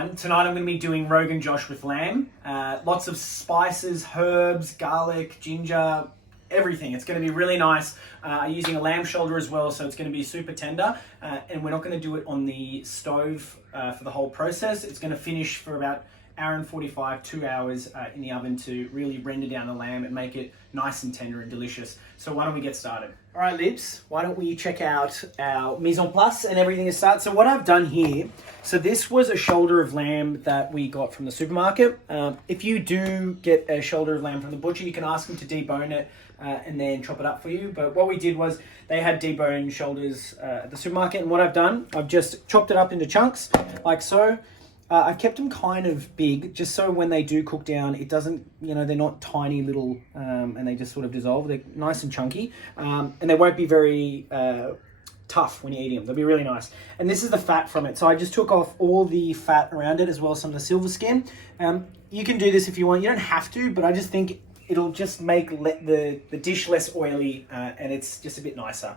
everyone. Tonight I'm going to be doing Rogan Josh with lamb. Lots of spices, herbs, garlic, ginger, everything. It's going to be really nice. Using a lamb shoulder as well, so it's going to be super tender. And we're not going to do it on the stove for the whole process. It's going to finish for about hour and 45, 2 hours in the oven to really render down the lamb and make it nice and tender and delicious. So why don't we get started? All right, Libs, why don't we check out our mise en place and everything to start. So what I've done here, so this was a shoulder of lamb that we got from the supermarket. If you do get a shoulder of lamb from the butcher, you can ask them to debone it and then chop it up for you. But what we did was they had deboned shoulders at the supermarket, and what I've done, I've just chopped it up into chunks like so. I've kept them kind of big, just so when they do cook down, it doesn't, you know, they're not tiny little, and they just sort of dissolve. They're nice and chunky, and they won't be very tough when you're eating them. They'll be really nice. And this is the fat from it. So I just took off all the fat around it, as well as some of the silver skin. You can do this if you want. You don't have to, but I just think it'll just make the dish less oily, and it's just a bit nicer.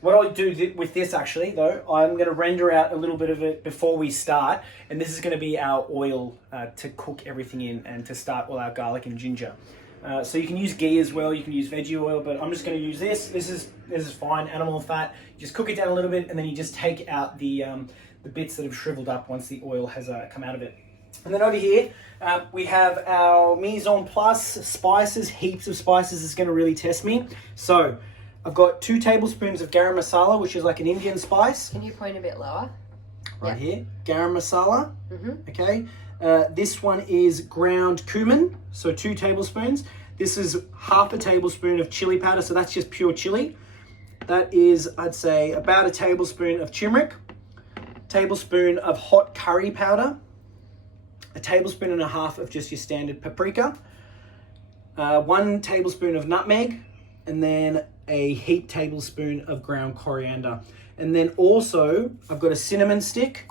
What I'll do with this actually though, I'm going to render out a little bit of it before we start, and this is going to be our oil to cook everything in and to start all our garlic and ginger. So you can use ghee as well, you can use veggie oil, but I'm just going to use this. This is fine, animal fat. You just cook it down a little bit, and then you just take out the bits that have shriveled up once the oil has come out of it. And then over here, we have our mise en place spices, heaps of spices. It's going to really test me. So I've got 2 tablespoons of garam masala, which is like an Indian spice. Can you point a bit lower? Right here, garam masala. Okay. This one is ground cumin, so 2 tablespoons. This is half a tablespoon of chili powder, so that's just pure chili. That is, I'd say, about a tablespoon of turmeric, tablespoon of hot curry powder, a tablespoon and a half of just your standard paprika, 1 tablespoon of nutmeg, and then a heaped tablespoon of ground coriander. And then also I've got a cinnamon stick.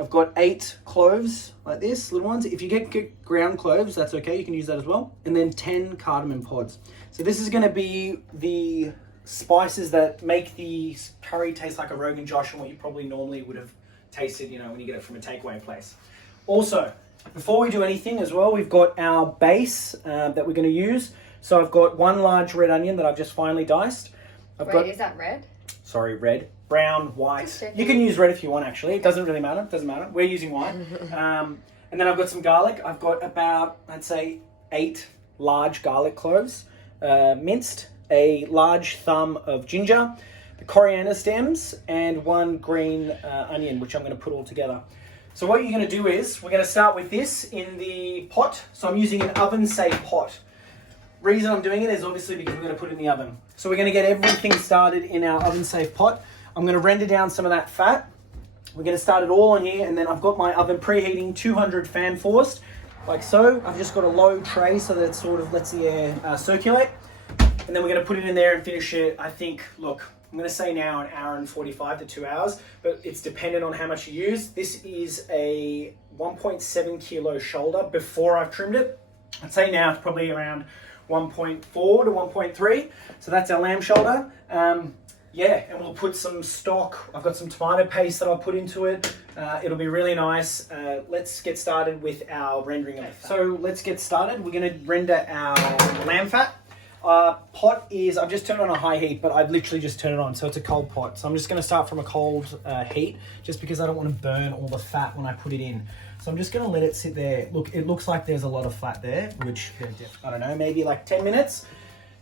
I've got 8 cloves like this, little ones. If you get ground cloves, that's okay, you can use that as well. And then 10 cardamom pods. So this is going to be the spices that make the curry taste like a Rogan Josh, and what you probably normally would have tasted, you know, when you get it from a takeaway place. Also, before we do anything as well, we've got our base that we're going to use. So I've got 1 large red onion that I've just finely diced. Is that red? Sorry, red. Brown, white. You can use red if you want, actually. It doesn't really matter. It doesn't matter. We're using white. And then I've got some garlic. I've got about, I'd say, 8 large garlic cloves, minced, a large thumb of ginger, the coriander stems, and 1 green onion, which I'm going to put all together. So what you're going to do is, we're going to start with this in the pot. So I'm using an oven-safe pot. Reason I'm doing it is obviously because we're going to put it in the oven. So we're going to get everything started in our oven-safe pot. I'm going to render down some of that fat. We're going to start it all on here, and then I've got my oven preheating 200 fan forced, like so. I've just got a low tray so that it sort of lets the air circulate. And then we're going to put it in there and finish it, I think, look, I'm going to say now an hour and 45 to 2 hours, but it's dependent on how much you use. This is a 1.7 kilo shoulder before I've trimmed it. I'd say now it's probably around 1.4 to 1.3. So that's our lamb shoulder. Yeah, and we'll put some stock. I've got some tomato paste that I'll put into it. It'll be really nice. Let's get started with our rendering of it. So let's get started. We're going to render our lamb fat. Pot is, I've just turned on a high heat, but I've literally just turned it on, so it's a cold pot. So I'm just going to start from a cold heat, just because I don't want to burn all the fat when I put it in. So I'm just going to let it sit there. Look, it looks like there's a lot of fat there, which, I don't know, maybe like 10 minutes.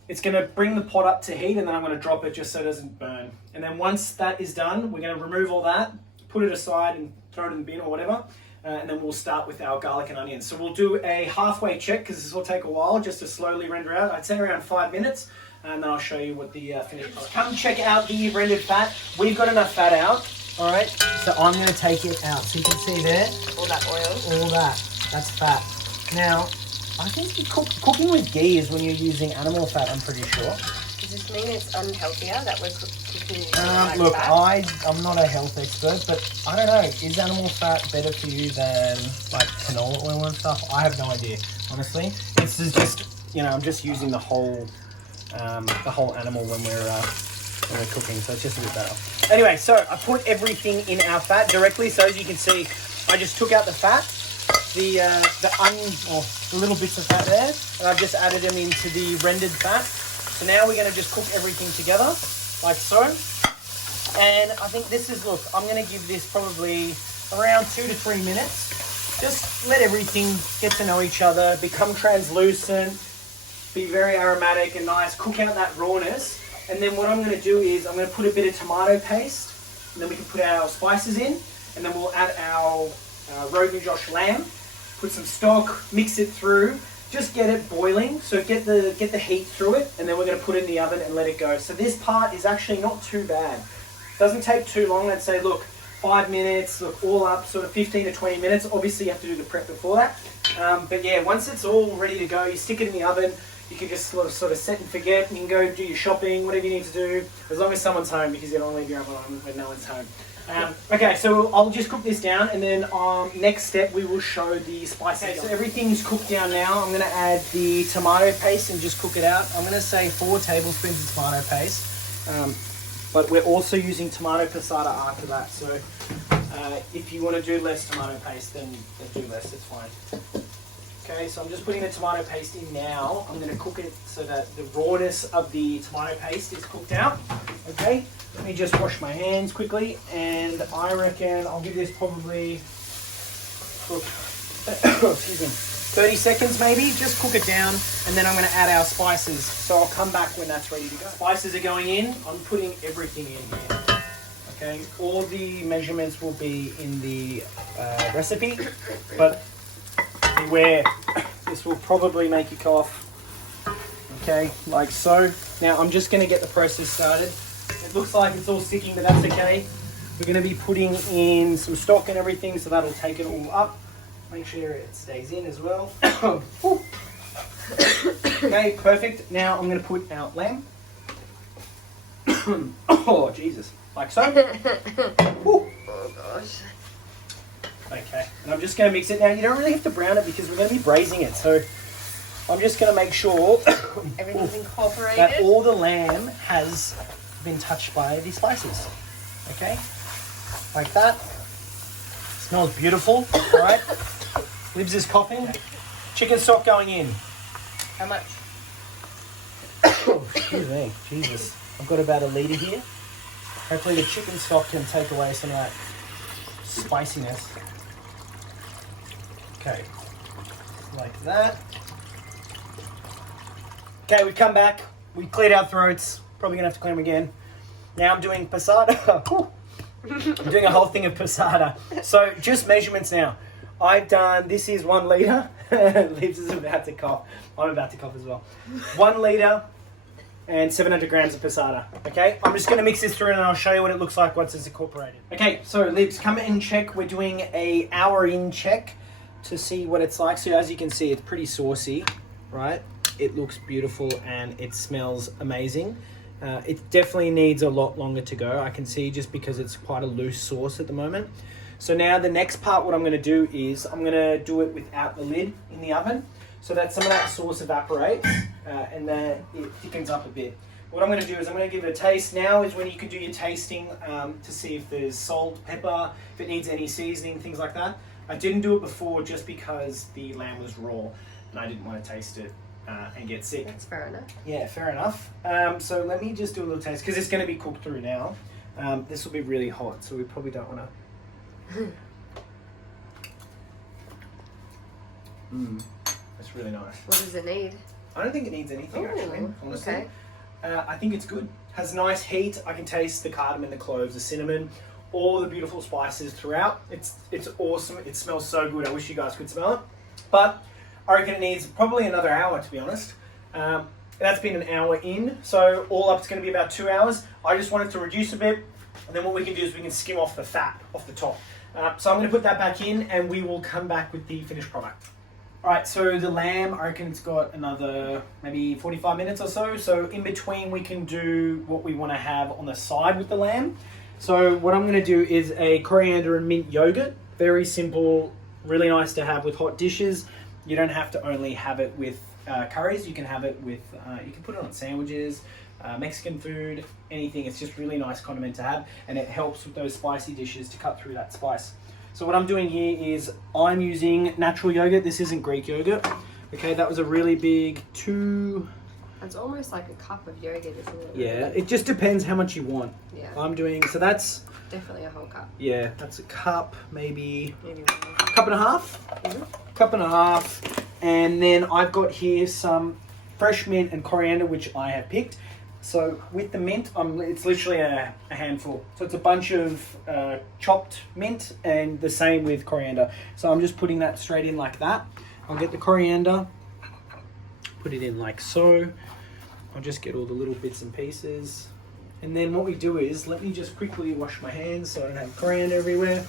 It's going to bring the pot up to heat, and then I'm going to drop it just so it doesn't burn. And then once that is done, we're going to remove all that, put it aside and throw it in the bin or whatever. And then we'll start with our garlic and onions. So we'll do a halfway check, because this will take a while just to slowly render out. I'd say around 5 minutes, and then I'll show you what the finished product. Come check out the rendered fat. We've got enough fat out. All right, so I'm going to take it out. So you can see there. All that oil. All that. That's fat. Now, I think cooking with ghee is when you're using animal fat, I'm pretty sure. Does this mean it's unhealthier that we're cooking look, fat? I'm not a health expert, but I don't know. Is animal fat better for you than like canola oil and stuff? I have no idea, honestly. This is just, you know, I'm just using the whole animal when we're cooking, so it's just a bit better. Anyway, so I put everything in our fat directly, so as you can see, I just took out the fat, the little bits of fat there, and I've just added them into the rendered fat. So now we're going to just cook everything together, like so. And I think this is, look, I'm going to give this probably around 2 to 3 minutes. Just let everything get to know each other, become translucent, be very aromatic and nice, cook out that rawness. And then what I'm going to do is I'm going to put a bit of tomato paste, and then we can put our spices in, and then we'll add our Rogan Josh lamb, put some stock, mix it through, just get it boiling, so get the heat through it, and then we're going to put it in the oven and let it go. So this part is actually not too bad. Doesn't take too long. I'd say, look, 5 minutes, look, all up, sort of 15 to 20 minutes. Obviously, you have to do the prep before that. But yeah, once it's all ready to go, you stick it in the oven. You can just sort of set and forget. You can go do your shopping, whatever you need to do, as long as someone's home, because you don't leave your oven on when no one's home. Okay, so I'll just cook this down, and then next step we will show the spices. Okay, so everything's cooked down now. I'm going to add the tomato paste and just cook it out. I'm going to say 4 tablespoons of tomato paste, but we're also using tomato passata after that. So if you want to do less tomato paste, then do less. It's fine. Okay, so I'm just putting the tomato paste in now. I'm going to cook it so that the rawness of the tomato paste is cooked out. Okay, let me just wash my hands quickly, and I reckon I'll give this probably, excuse me, 30 seconds maybe. Just cook it down, and then I'm going to add our spices. So I'll come back when that's ready to go. Spices are going in. I'm putting everything in here. Okay, all the measurements will be in the recipe, but beware, this will probably make you cough. Okay, like so. Now I'm just going to get the process started. It looks like it's all sticking, but that's okay. We're going to be putting in some stock and everything, so that'll take it all up. Make sure it stays in as well. Okay, perfect. Now I'm going to put our lamb. Oh, Jesus. Like so. Oh, gosh. Okay, and I'm just going to mix it. Now, you don't really have to brown it because we're going to be braising it. So I'm just going to make sure everything's incorporated, that all the lamb has been touched by the spices. Okay, like that. Smells beautiful. All right, Libs is coughing. Chicken stock going in. How much? Excuse me, Jesus. I've got about 1 litre here. Hopefully the chicken stock can take away some of that spiciness. Okay, like that. Okay, we've come back. We cleared our throats. Probably gonna have to clean them again. Now I'm doing passata. I'm doing a whole thing of passata. So just measurements now. I've done, this is 1 litre. Lips is about to cough. I'm about to cough as well. 1 litre and 700 grams of passata. Okay, I'm just gonna mix this through and I'll show you what it looks like once it's incorporated. Okay, so Libs, come and check. We're doing a hour in check to see what it's like. So as you can see, it's pretty saucy, right? It looks beautiful and it smells amazing. It definitely needs a lot longer to go. I can see, just because it's quite a loose sauce at the moment. So now the next part, what I'm going to do is I'm going to do it without the lid in the oven, so that some of that sauce evaporates and then it thickens up a bit. What I'm going to do is I'm going to give it a taste. Now is when you can do your tasting to see if there's salt, pepper, if it needs any seasoning, things like that. I didn't do it before just because the lamb was raw and I didn't want to taste it and get sick. That's fair enough. Yeah, fair enough. So let me just do a little taste, because it's going to be cooked through now. This will be really hot, so we probably don't want to... That's really nice. What does it need? I don't think it needs anything, actually, honestly. Okay. I think it's good. Has nice heat. I can taste the cardamom, the cloves, the cinnamon, all the beautiful spices throughout. It's awesome. It smells so good. I wish you guys could smell it. But I reckon it needs probably another hour, to be honest. That's been an hour in, so all up it's going to be about 2 hours. I just wanted to reduce a bit, and then what we can do is we can skim off the fat off the top. So I'm going to put that back in, and we will come back with the finished product. Alright, so the lamb, I reckon it's got another maybe 45 minutes or so. So in between we can do what we want to have on the side with the lamb. So what I'm going to do is a coriander and mint yogurt. Very simple, really nice to have with hot dishes. You don't have to only have it with curries. You can have it with, you can put it on sandwiches, Mexican food, anything. It's just really nice condiment to have, and it helps with those spicy dishes to cut through that spice. So what I'm doing here is I'm using natural yogurt. This isn't Greek yogurt. Okay, that was a really big 2. It's almost like a cup of yogurt, isn't it? Yeah, it just depends how much you want. Yeah. I'm doing, so that's... Definitely a whole cup. Yeah, that's a cup, maybe more. Cup and a half. Cup and a half. And then I've got here some fresh mint and coriander, which I have picked. So with the mint, it's literally a handful. So it's a bunch of chopped mint, and the same with coriander. So I'm just putting that straight in like that. I'll get the coriander, put it in like so. I'll just get all the little bits and pieces. And then what we do is, let me just quickly wash my hands so I don't have coriander everywhere.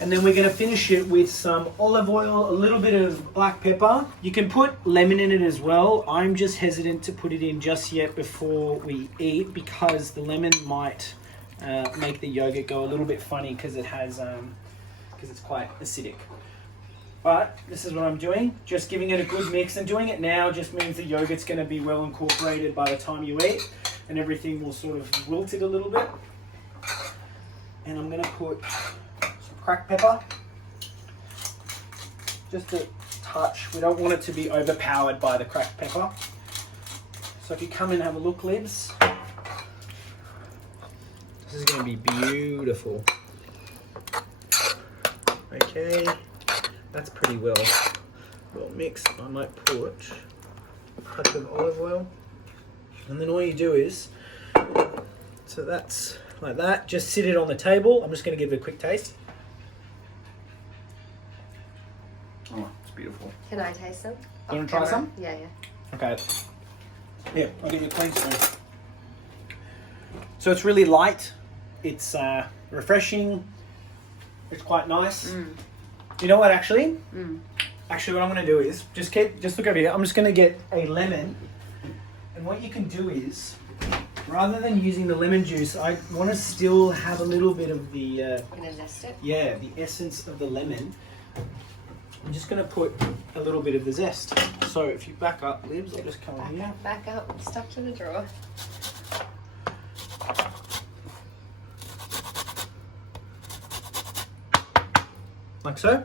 And then we're going to finish it with some olive oil, a little bit of black pepper. You can put lemon in it as well. I'm just hesitant to put it in just yet before we eat, because the lemon might make the yogurt go a little bit funny because it has, because it's quite acidic. But this is what I'm doing, just giving it a good mix, and doing it now just means the yogurt's going to be well incorporated by the time you eat, and everything will sort of wilt it a little bit. And I'm going to put some cracked pepper, just a touch. We don't want it to be overpowered by the cracked pepper. So if you come and have a look, Libs, this is going to be beautiful. Okay. That's pretty well mixed. I might put a touch of olive oil. And then all you do is, so that's like that, just sit it on the table. I'm just going to give it a quick taste. Oh, it's beautiful. Can I taste them? You want to try some? Yeah. Okay. Yeah, I'll give you a clean spoon. So it's really light. It's refreshing. It's quite nice. You know what, actually? Actually, what I'm going to do is, just look over here. I'm just going to get a lemon. And what you can do is, rather than using the lemon juice, I want to still have a little bit of the... Gonna zest it? Yeah, the essence of the lemon. I'm just going to put a little bit of the zest. So if you back up, Libs, I'll just come in here. Back up. Stuck to the drawer. Like so?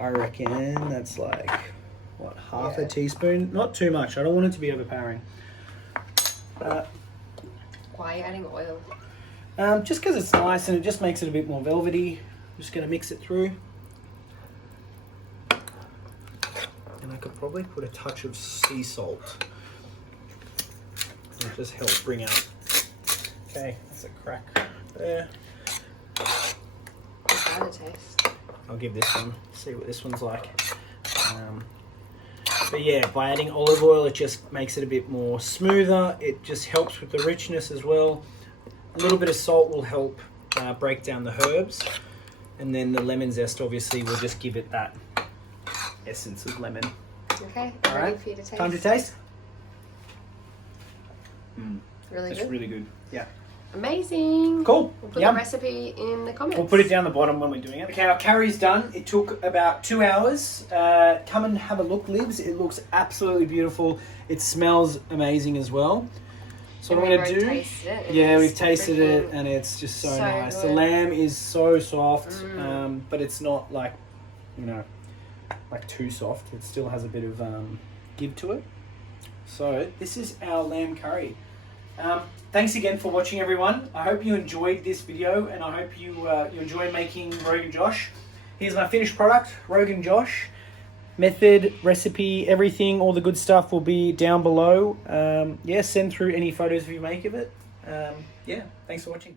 I reckon that's like, what, half a teaspoon? Not too much. I don't want it to be overpowering. Why are you adding oil? Just because it's nice and it just makes it a bit more velvety. I'm just going to mix it through. And I could probably put a touch of sea salt. It'll just help bring out. Okay, that's a crack there. How to taste? I'll give this one, see what this one's like. But yeah, by adding olive oil, it just makes it a bit more smoother. It just helps with the richness as well. A little bit of salt will help break down the herbs. And then the lemon zest obviously will just give it that essence of lemon. Okay, all ready right, for you to taste. time to taste. Really It's good? really good, yeah. Amazing. Cool. We'll put Yum. the recipe in the comments. We'll put it down the bottom when we're doing it. Okay, our curry's done. It took about 2 hours. Come and have a look, Libs. It looks absolutely beautiful. It smells amazing as well. So what I'm going to do... Yeah, we've tasted it and it's just so nice. Good. The lamb is so soft, but it's not like, you know, like too soft. It still has a bit of give to it. So this is our lamb curry. Thanks again for watching, everyone. I hope you enjoyed this video and I hope you enjoy making Rogan Josh. Here's my finished product, Rogan Josh. Method, recipe, everything, all the good stuff will be down below. Yeah, send through any photos you make of it. Yeah, thanks for watching.